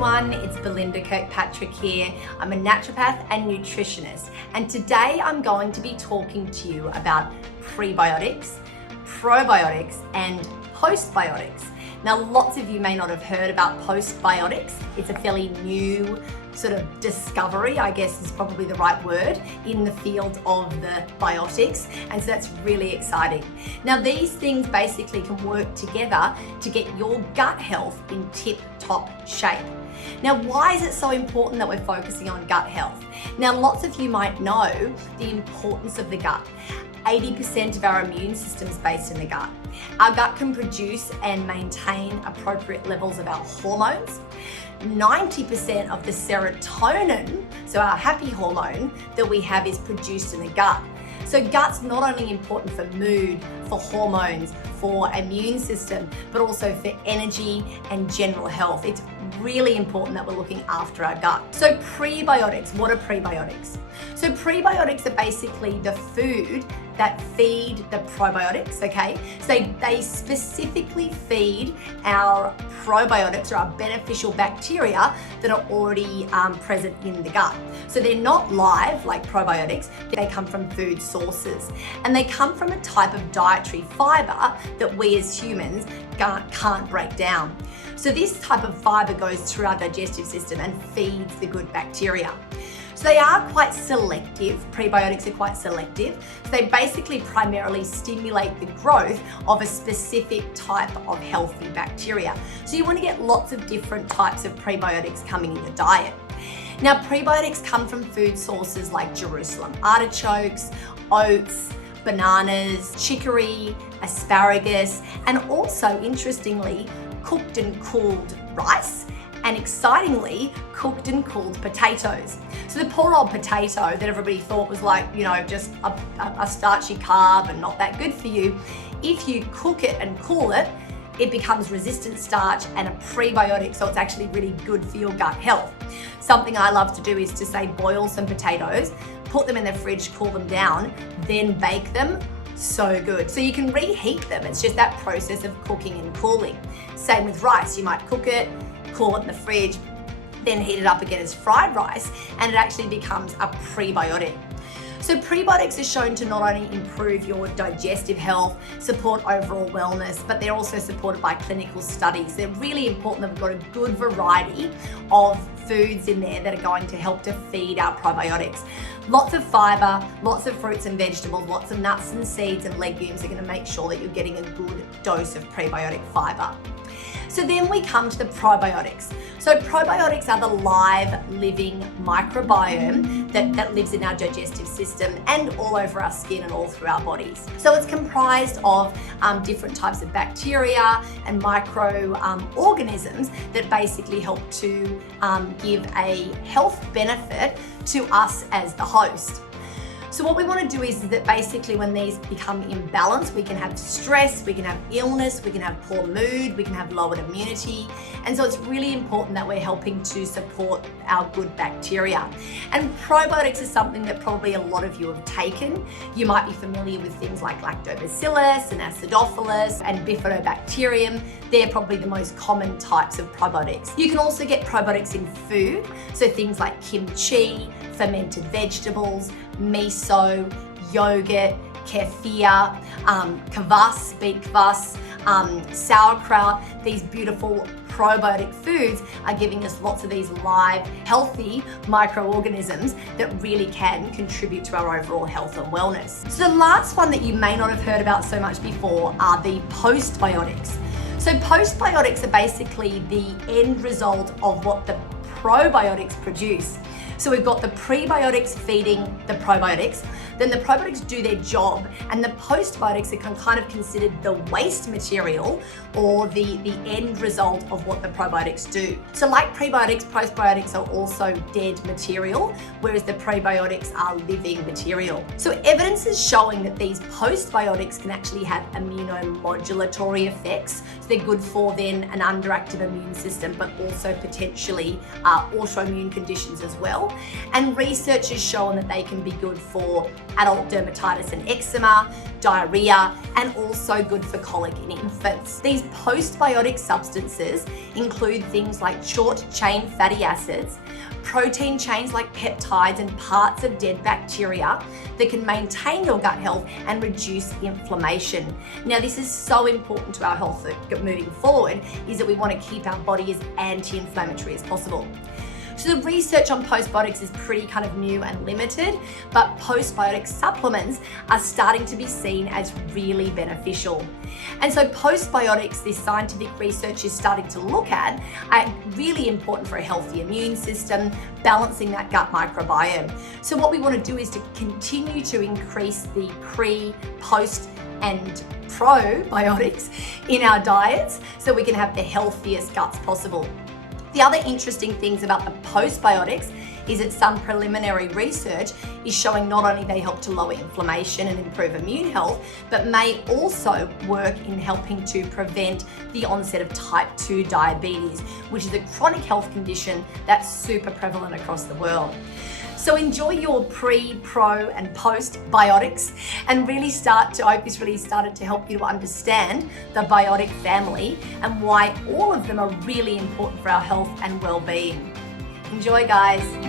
everyone, it's Belinda Kirkpatrick here. I'm a naturopath and nutritionist, and today I'm going to be talking to you about prebiotics, probiotics and postbiotics. Now, lots of you may not have heard about postbiotics. It's a fairly new sort of discovery, I guess is probably the right word, in the field of the biotics, and so that's really exciting. Now, these things basically can work together to get your gut health in tip-top shape. Now, why is it so important that we're focusing on gut health? Now, lots of you might know the importance of the gut. 80% of our immune system is based in the gut. Our gut can produce and maintain appropriate levels of our hormones. 90% of the serotonin, so our happy hormone that we have, is produced in the gut. So gut's not only important for mood, for hormones, for immune system, but also for energy and general health. It's really important that we're looking after our gut. So prebiotics, what are prebiotics? So prebiotics are basically the food that feed the probiotics, okay? So they specifically feed our probiotics, or our beneficial bacteria that are already present in the gut. So they're not live like probiotics, they come from food sources. And they come from a type of dietary fiber that we as humans can't break down. So this type of fiber goes through our digestive system and feeds the good bacteria. So they are quite selective. Prebiotics are quite selective. So they basically primarily stimulate the growth of a specific type of healthy bacteria. So you want to get lots of different types of prebiotics coming in your diet. Now, prebiotics come from food sources like Jerusalem artichokes, oats, bananas, chicory, asparagus, and also, interestingly, cooked and cooled rice, and excitingly, cooked and cooled potatoes. So the poor old potato that everybody thought was like, you know, just a starchy carb and not that good for you, if you cook it and cool it, it becomes resistant starch and a prebiotic, so it's actually really good for your gut health. Something I love to do is to say boil some potatoes, put them in the fridge, cool them down, then bake them. So good. So you can reheat them. It's just that process of cooking and cooling. Same with rice. You might cook it, cool it in the fridge, then heat it up again as fried rice, and it actually becomes a prebiotic. So prebiotics are shown to not only improve your digestive health, support overall wellness, but they're also supported by clinical studies. They're really important that we've got a good variety of foods in there that are going to help to feed our probiotics. Lots of fiber, lots of fruits and vegetables, lots of nuts and seeds and legumes are going to make sure that you're getting a good dose of prebiotic fiber. So then we come to the probiotics. So probiotics are the live, living microbiome that lives in our digestive system and all over our skin and all through our bodies. So it's comprised of different types of bacteria and microorganisms that basically help to give a health benefit to us as the host. So what we want to do is that basically when these become imbalanced, we can have stress, we can have illness, we can have poor mood, we can have lowered immunity. And so it's really important that we're helping to support our good bacteria. And probiotics is something that probably a lot of you have taken. You might be familiar with things like lactobacillus and acidophilus and bifidobacterium. They're probably the most common types of probiotics. You can also get probiotics in food. So things like kimchi, fermented vegetables, miso, yogurt, kefir, kvass, beet kvass, sauerkraut. These beautiful probiotic foods are giving us lots of these live, healthy microorganisms that really can contribute to our overall health and wellness. So the last one that you may not have heard about so much before are the postbiotics. So postbiotics are basically the end result of what the probiotics produce. So we've got the prebiotics feeding the probiotics, then the probiotics do their job, and the postbiotics are kind of considered the waste material or the end result of what the probiotics do. So like prebiotics, postbiotics are also dead material, whereas the prebiotics are living material. So evidence is showing that these postbiotics can actually have immunomodulatory effects. So they're good for then an underactive immune system, but also potentially autoimmune conditions as well. And research has shown that they can be good for adult dermatitis and eczema, diarrhea, and also good for colic in infants. These postbiotic substances include things like short-chain fatty acids, protein chains like peptides and parts of dead bacteria that can maintain your gut health and reduce inflammation. Now, this is so important to our health moving forward, is that we want to keep our body as anti-inflammatory as possible. So the research on postbiotics is pretty kind of new and limited, but postbiotic supplements are starting to be seen as really beneficial. And so postbiotics, this scientific research is starting to look at, are really important for a healthy immune system, balancing that gut microbiome. So what we want to do is to continue to increase the pre, post, and probiotics in our diets so we can have the healthiest guts possible. The other interesting things about the postbiotics is that some preliminary research is showing not only they help to lower inflammation and improve immune health, but may also work in helping to prevent the onset of type 2 diabetes, which is a chronic health condition that's super prevalent across the world. So enjoy your pre, pro, and postbiotics, and I hope this really started to help you to understand the biotic family and why all of them are really important for our health and well-being. Enjoy, guys.